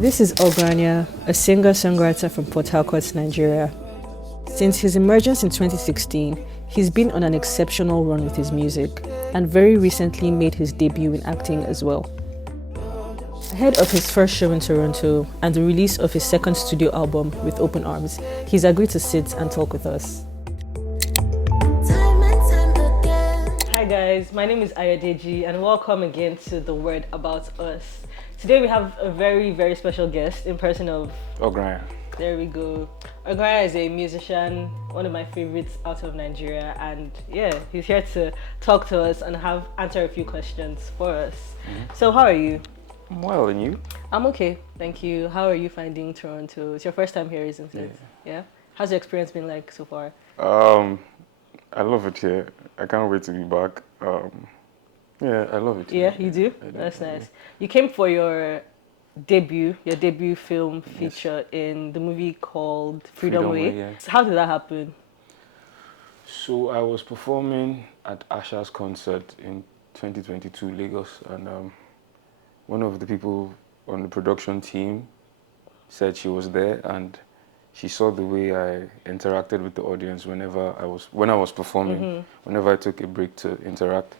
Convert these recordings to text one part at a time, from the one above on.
This is Ogranya, a singer-songwriter from Port-Harcourt, Nigeria. Since his emergence in 2016, he's been on an exceptional run with his music, and very recently made his debut in acting as well. Ahead of his first show in Toronto and the release of his second studio album, With Open Arms, he's agreed to sit and talk with us. Hi guys, my name is Ayodeji and welcome again to The Word About Us. Today we have a very, very special guest in person of Ogranya. There we go. Ogranya is a musician, one of my favorites out of Nigeria, and yeah, he's here to talk to us and answer a few questions for us. So how are you? I'm well, and you? I'm okay, thank you. How are you finding Toronto? It's your first time here, isn't it? Yeah. How's your experience been like so far? I love it here. I can't wait to be back. Yeah, I love it here. Yeah, you do? I do. That's nice. You came for your debut film feature in the movie called Freedom Way. Yeah. So how did that happen? So I was performing at Asha's concert in 2022 Lagos, and one of the people on the production team said she was there, and she saw the way I interacted with the audience when I was performing, whenever I took a break to interact.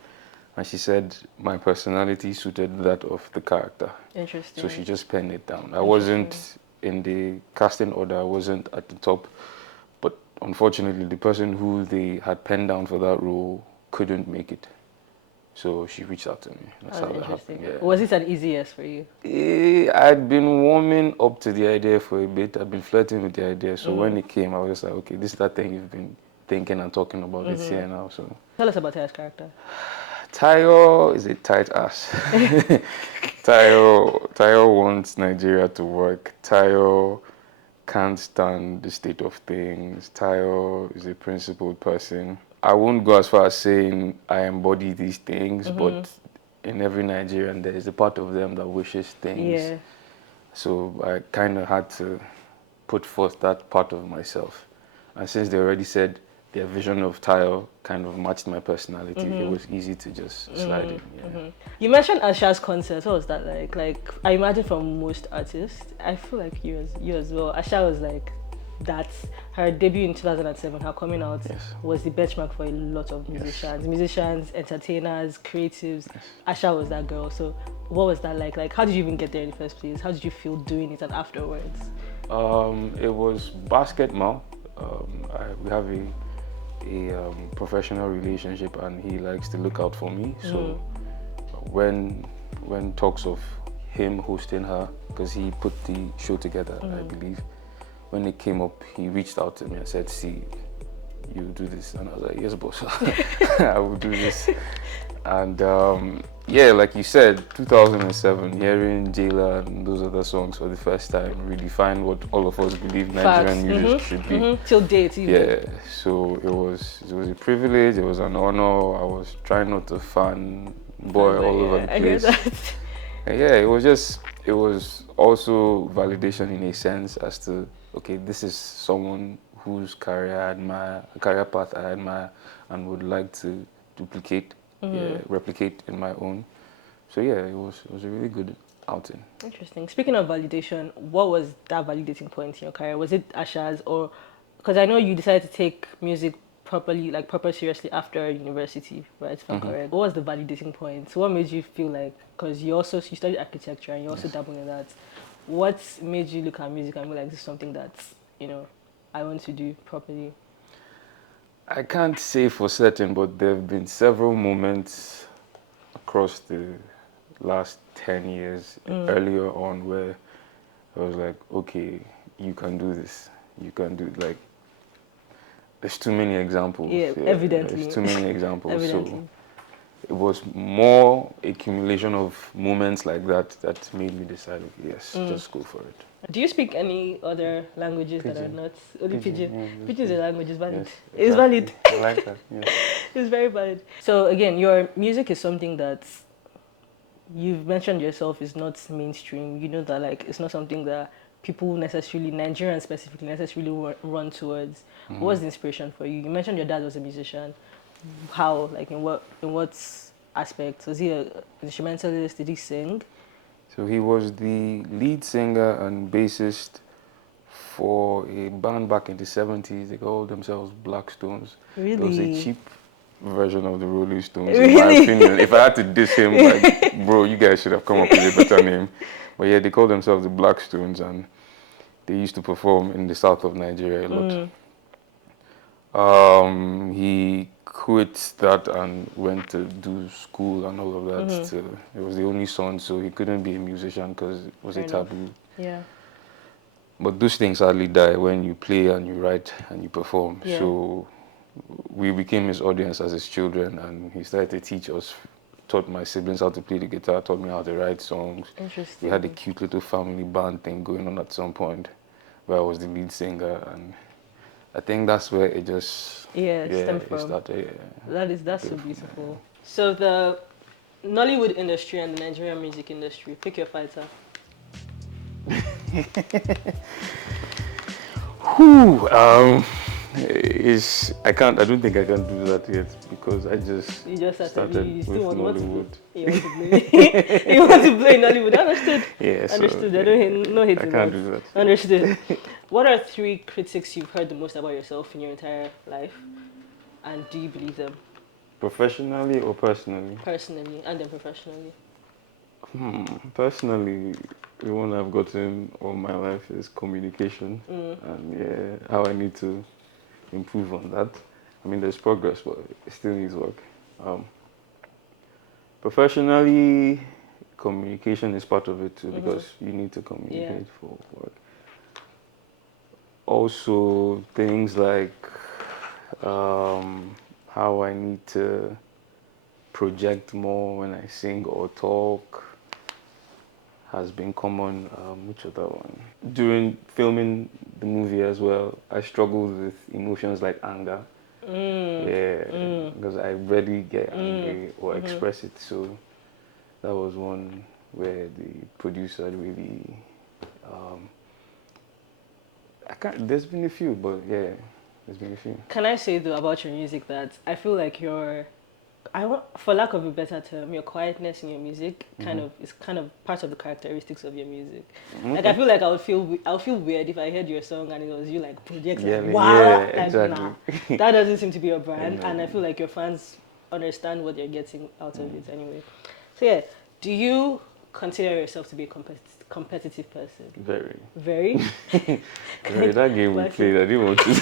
And she said my personality suited that of the character. Interesting. So she just penned it down. I wasn't in the casting order, I wasn't at the top. But unfortunately, the person who they had penned down for that role couldn't make it. So she reached out to me. That's how that happened. Yeah. Was it an easy yes for you? I'd been warming up to the idea for a bit. I'd been flirting with the idea. So when it came, I was just like, okay, this is that thing you've been thinking and talking about. It's here now. So Tell us about Tayo's character. Tayo is a tight ass. Tayo wants Nigeria to work. Tayo can't stand the state of things. Tayo is a principled person. I won't go as far as saying I embody these things, but in every Nigerian there is a part of them that wishes things. Yeah. So I kind of had to put forth that part of myself. And since they already said their vision of Tayo kind of matched my personality, it was easy to just slide in. Yeah. You mentioned Asha's concert. What was that like? Like, I imagine for most artists, I feel like you as well. Asha was like that. Her debut in 2007, her coming out, was the benchmark for a lot of musicians, entertainers, creatives. Asha was that girl. So what was that like? Like, how did you even get there in the first place? How did you feel doing it and afterwards? It was basketball. We have a professional relationship, and he likes to look out for me. So when talks of him hosting her, because he put the show together, I believe, when it came up, he reached out to me and said, see, you do this. And I was like, yes, boss, I will do this. And yeah, like you said, 2007, hearing Jailer and those other songs for the first time really find what all of us believe Nigerian music should be. Till date, even. Yeah, so it was a privilege, it was an honor. I was trying not to fanboy all over the place. I hear that. And yeah, it was also validation in a sense as to, okay, this is someone whose career path I admire and would like to replicate in my own. So yeah, it was a really good outing. Interesting. Speaking of validation, what was that validating point in your career? Was it Asha's, or because I know you decided to take music proper seriously after university, right? If I'm correct. What was the validating point? So what made you feel like, because you studied architecture and you also dabbled in that, what made you look at music and be like, this is something that, I want to do properly? I can't say for certain, but there have been several moments across the last 10 years earlier on where I was like, okay, you can do this. You can do it. Like, there's too many examples. Yeah, evidently. There's too many examples. Evidently. So it was more accumulation of moments like that made me decide, okay, yes, just go for it. Do you speak any other languages that are not only Pidgin? Yeah, Pidgin is a language, it's valid. Yes, It's valid. I like that. Yeah. It's very valid. So again, your music is something that you've mentioned yourself is not mainstream. You know that like it's not something that people necessarily, Nigerians specifically, necessarily run towards. What was the inspiration for you? You mentioned your dad was a musician. How? Like in what aspect? Was he an instrumentalist? Did he sing? So he was the lead singer and bassist for a band back in the 70s. They called themselves Black Stones. It was a Really? cheap version of the Rolling Stones, in my Really? opinion. If I had to diss him, like, bro, you guys should have come up with a better name. But yeah, they called themselves the Black Stones, and they used to perform in the south of Nigeria a lot. He quit that and went to do school and all of that. It was the only son, so he couldn't be a musician because it was Fair a enough. taboo. Yeah. But those things hardly die when you play and you write and you perform. Yeah. So we became his audience as his children, and he started to teach us, taught my siblings how to play the guitar, taught me how to write songs. Interesting. We had a cute little family band thing going on at some point where I was the lead singer, and I think that's where it just stemmed it from. started. That's so beautiful. So the Nollywood industry and the Nigerian music industry, pick your fighter. Whew, I don't think I can do that yet because I just You just started you with still want to Nollywood. play. You want to play. You want to play Nollywood. Understood. Yeah, so, Understood. I don't hate, no hating. I can't do that. Understood. What are 3 critics you've heard the most about yourself in your entire life, and do you believe them? Professionally or personally? Personally and then professionally. Personally, the one I've gotten all my life is communication, and how I need to improve on that. I mean, there's progress, but it still needs work. Professionally, communication is part of it too because you need to communicate for work. Also, things like how I need to project more when I sing or talk has been common. Which other one? During filming the movie as well, I struggled with emotions like anger. Because I rarely get angry or express it. So that was one where the producer really. There's been a few, but yeah, there's been a few. Can I say though about your music that I feel like for lack of a better term, your quietness in your music is kind of part of the characteristics of your music. Okay. Like I feel like I would feel weird if I heard your song and it was you like projecting. Yeah, Like, wow, yeah, like, exactly. nah, that doesn't seem to be your brand, Exactly. and I feel like your fans understand what they're getting out of it anyway. So yeah, do you consider yourself to be a competitive person? Very. Very. Very. That game we played, I didn't want to.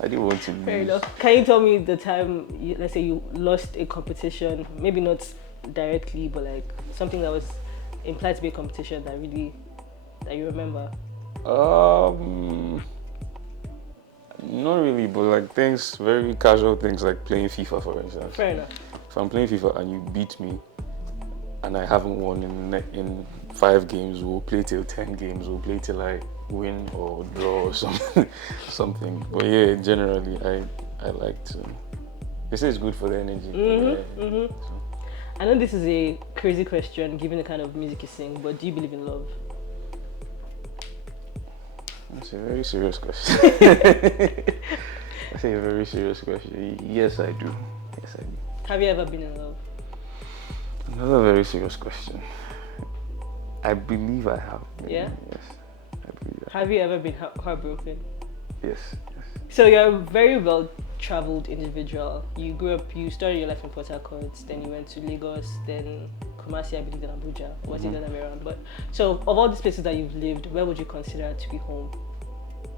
I didn't want to lose. Fair enough. Can you tell me the time, let's say you lost a competition, maybe not directly, but like something that was implied to be a competition that you remember? Not really, but like things, very casual things like playing FIFA, for instance. Fair enough. If I'm playing FIFA and you beat me, and I haven't won in 5 games, we'll play till 10 games. We'll play till I win or draw or something. But yeah, generally, I like to. They say it's good for the energy. So. I know this is a crazy question, given the kind of music you sing, but do you believe in love? That's a very serious question. That's a very serious question. Yes, I do. Yes, I do. Have you ever been in love? Another very serious question. I believe I have. Yeah? Yes. I believe I have. Have you ever been heartbroken? Yes. So you're a very well-traveled individual. You started your life in Port-Harcourt, then you went to Lagos, then Kumasi, I believe, in Abuja. Or was it the other way around? But so of all these places that you've lived, where would you consider to be home?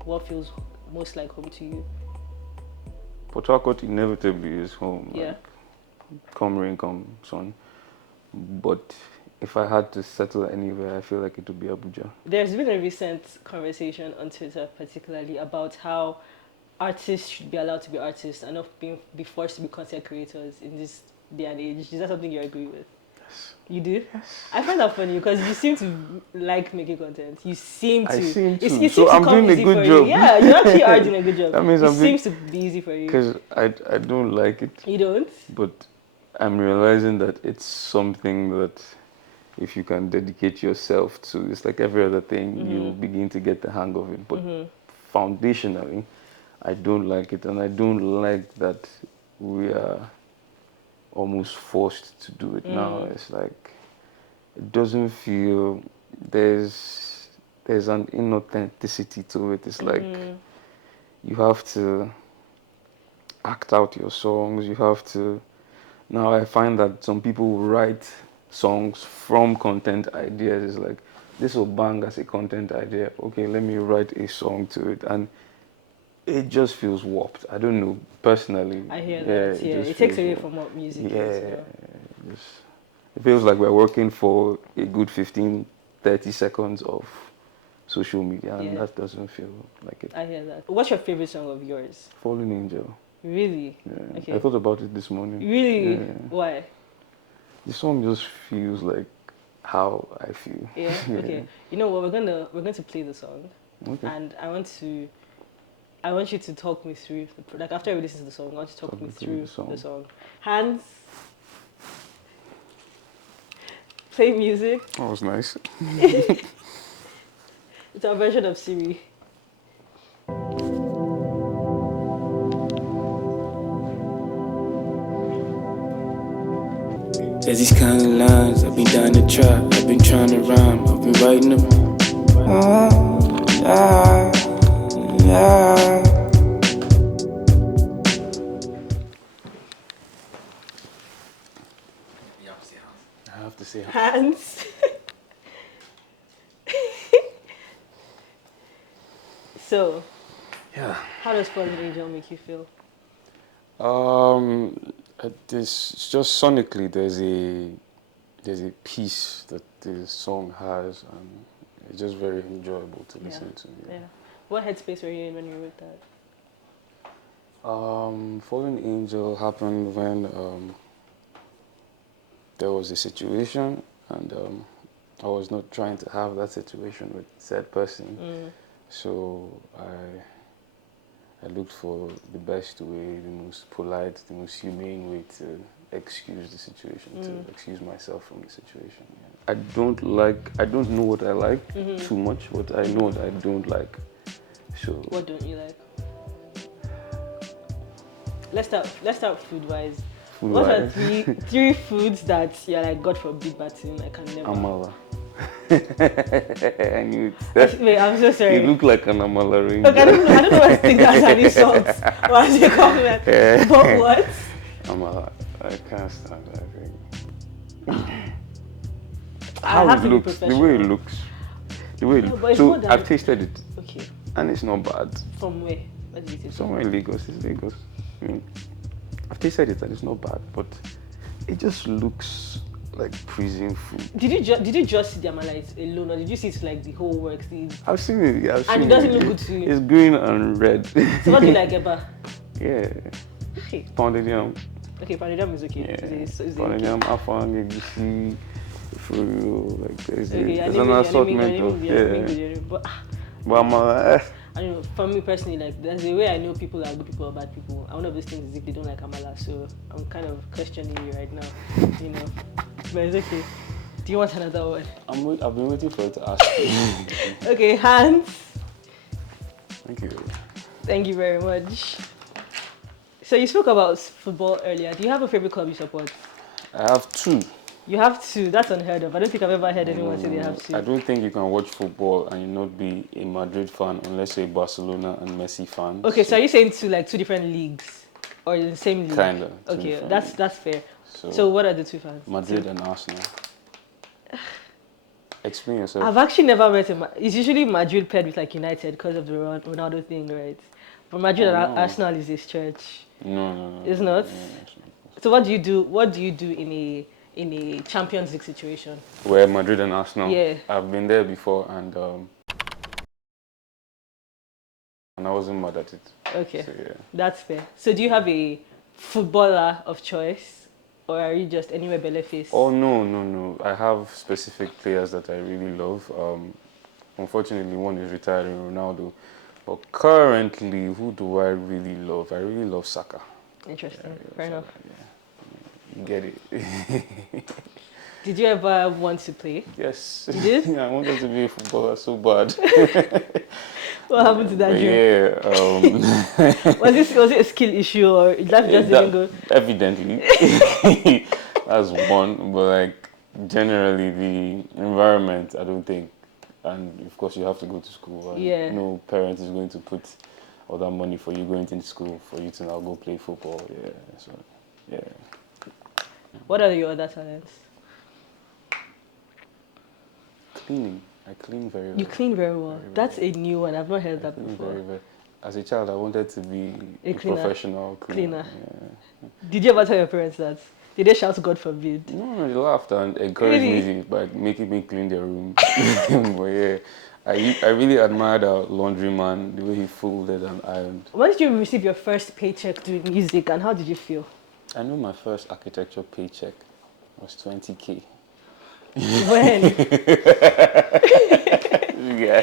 What feels most like home to you? Port-Harcourt inevitably is home. Yeah. Like, come rain, come sun. But if I had to settle anywhere, I feel like it would be Abuja. There's been a recent conversation on Twitter, particularly about how artists should be allowed to be artists and not be forced to be content creators in this day and age. Is that something you agree with? Yes. You do? Yes. I find that funny because you seem to like making content. You seem to. I seem to. It seems So to I'm come doing a easy good for job. You. Yeah, you actually are doing a good job. That means it seems to be easy for you. Because I don't like it. You don't? But I'm realizing that it's something that if you can dedicate yourself to, it's like every other thing, you begin to get the hang of it. But foundationally, I don't like it, and I don't like that we are almost forced to do it now. It's like it doesn't feel there's an inauthenticity to it. It's like you have to act out your songs. You have to. Now I find that some people write songs from content ideas. It's like this will bang as a content idea. Okay, let me write a song to it, and it just feels warped. I don't know personally. I hear that. Yeah, it takes away from what music is. Yeah. It feels like we're working for a good 15, 30 seconds of social media, and that doesn't feel like it. I hear that. What's your favorite song of yours? Fallen Angel. Really? Yeah. Okay. I thought about it this morning. Really? Yeah. Why? The song just feels like how I feel. Yeah. Okay. You know what? We're going to play the song, and I want you to talk me through. Like after we listen to the song, I want you to talk me through the song. Hands. Play music. That was nice. It's our version of Siri. There's these kind of lines, I've been down the track, I've been trying to rhyme, I've been writing them. I have to say hands. So, yeah. How does Fallen Angel make you feel? It's just sonically there's a piece that the song has, and it's just very enjoyable to listen to. Yeah. What headspace were you in when you wrote that? Fallen Angel happened when there was a situation, and I was not trying to have that situation with said person. So I looked for the best way, the most polite, the most humane way to excuse the situation, to excuse myself from the situation. Yeah. I don't know what I like too much, but I know what I don't like. So what don't you like? Let's start food-wise. What are three foods that you're like, God forbid, but I can never? Amala. I knew it. Wait, I'm so sorry. You look like an amala ranger. Okay, I don't know what to think that's an insult. Or as you call it. But what? Amala. I can't stand that thing. I have to be looks, the way it looks. The way it looks. So I've tasted it. Okay. And it's not bad. From where? Where did you taste it? Somewhere in Lagos. It's Lagos. I mean, I've tasted it and it's not bad, but it just looks like prison food. Did you just see the amala alone, or did you see it like the whole works? I've seen it. Yeah, and it doesn't look good to you. It's green and red. So what do you like, Eba? Yeah. Okay. Pounded yam. Okay, pounded yam is okay. Yeah. Pounded yam, afang, egusi, furu, like there's an assortment of But I don't know, for me personally, like there's a way I know people are good people or bad people. And one of those things is if they don't like amala, so I'm kind of questioning you right now, you know. But it's okay. Do you want another one? I've been waiting for you to ask you. Okay, Hans. Thank you. Thank you very much. So you spoke about football earlier. Do you have a favorite club you support? I have two. You have two. That's unheard of. I don't think I've ever heard anyone say they have two. I don't think you can watch football and you not be a Madrid fan unless you're a Barcelona and Messi fan. Okay, so are you saying two different leagues, or in the same league? Kinda. Okay, that's fair. So what are the two fans? Madrid and Arsenal. Explain yourself. I've actually never met him. It's usually Madrid paired with like United because of the Ronaldo thing, right? But Madrid and Arsenal is his church. No. It's not. So what do you do? What do you do in a Champions League situation? Where Madrid and Arsenal? Yeah. I've been there before and I wasn't mad at it. Okay. So, yeah. That's fair. So do you have a footballer of choice, or are you just anywhere belly face? Oh no. I have specific players that I really love. Unfortunately, one is retiring, Ronaldo. But currently, who do I really love? I really love Saka. Interesting. Fair enough. Yeah. You get it. Did you ever want to play? Yes. You did? I wanted to be a footballer so bad. What happened to that dream? Yeah. Was it a skill issue, or life just didn't go? Evidently. That's one. But like generally the environment, I don't think, and of course you have to go to school. And Yeah. no parent is going to put all that money for you going to school for you to now go play football. Yeah, so yeah. What are your other talents? Cleaning. I clean very well. You clean very well. Very That's well. a new one. I've not heard I that clean before. very well. As a child, I wanted to be A a cleaner. professional cleaner. Yeah. Did you ever tell your parents that? Did they shout God forbid? No, they laughed and encouraged me by making me clean their room. But yeah, I really admired our laundryman, the way he folded and ironed. When did you receive your first paycheck doing music, and how did you feel? I know my first architecture paycheck was 20K. When? Yeah.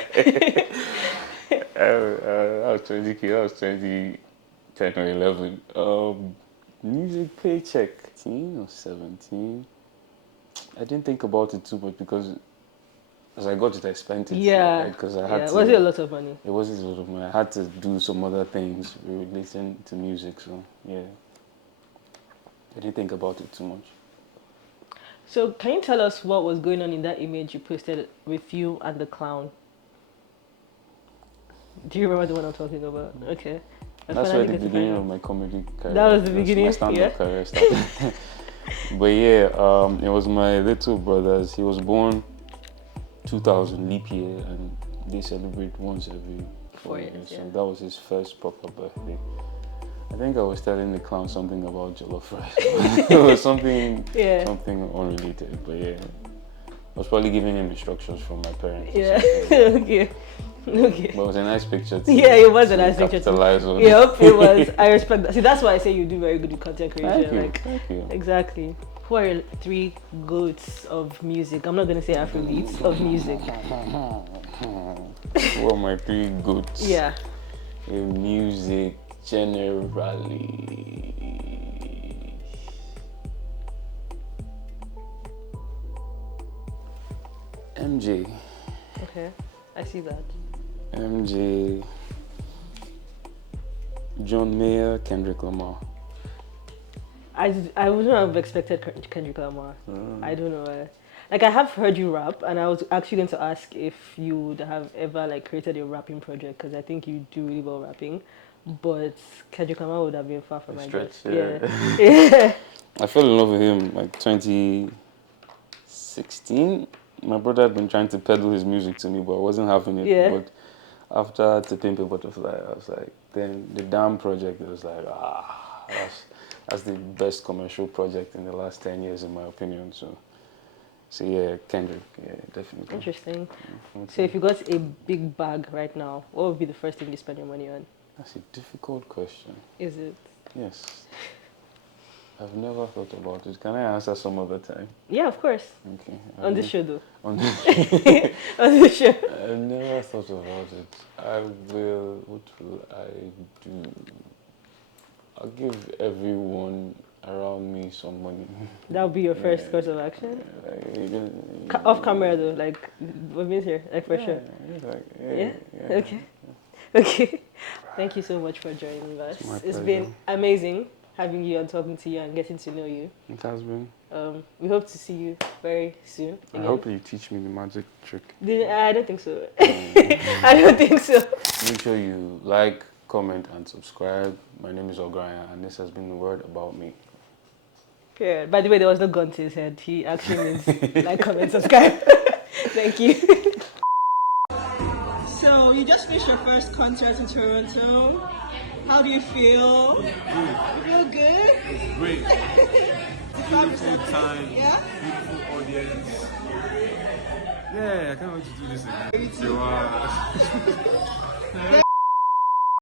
That was 20K, that was 2010 or 11. Music paycheck, 16 or 17. I didn't think about it too much because as I got it, I spent it. Yeah. Because I had to. Was it a lot of money? It wasn't a lot of money. I had to do some other things relating to music, so yeah. I didn't think about it too much. So can you tell us what was going on in that image you posted with you and the clown? Do you remember the one I'm talking about? Okay. That's where the beginning of my comedy career. That was the beginning, my stand-up career started. But yeah, it was my little brother's. He was born 2000 leap year, and they celebrate once every 4 years. Yeah. So that was his first proper birthday. I think I was telling the clown something about jollof rice. It was something unrelated, but yeah. I was probably giving him instructions from my parents. Yeah. Okay. Okay. But it was a nice picture too. Yeah, it was a nice picture too. On. Yep, it was. I respect that. See, that's why I say you do very good with content creation. Thank you. Exactly. Who are your 3 goats of music? I'm not gonna say Afrobeats, of music. Who are my 3 goats? Yeah. In music generally. MJ. Okay, I see that. MJ, John Mayer, Kendrick Lamar. I wouldn't have expected Kendrick Lamar. I don't know why. Like, I have heard you rap, and I was actually going to ask if you would have ever like created a rapping project, because I think you do really well rapping. But Kendrick Lamar would have been far from my stretch, yeah. Yeah. I fell in love with him like 2016. My brother had been trying to peddle his music to me, but I wasn't having it. Yeah. But after To Pimp a Butterfly, I was like, then the Damn project, it was like, that's the best commercial project in the last 10 years, in my opinion. So yeah, Kendrick, yeah, definitely. Interesting. Yeah, So if you got a big bag right now, what would be the first thing you spend your money on? That's a difficult question. Is it? Yes. I've never thought about it. Can I answer some other time? Yeah, of course. Okay. On this show, though. On this On this show. I've never thought about it. What will I do? I'll give everyone around me some money. That would be your first course of action? Off camera, though, like, we've been here, like, for sure. Yeah? Okay. Okay. Thank you so much for joining us. It's been amazing having you and talking to you and getting to know you. It has been. We hope to see you very soon. I hope you teach me the magic trick. I don't think so. I don't think so. Make sure you like, comment, and subscribe. My name is Ogranya, and this has been the word about me. Period. By the way, there was no gun to his head. He actually means like, comment, subscribe. Thank you. So you just finished your first concert in Toronto. How do you feel? Good. You feel good? It's great. Beautiful time. Yeah? Beautiful audience. Yeah, I can't wait to do this again.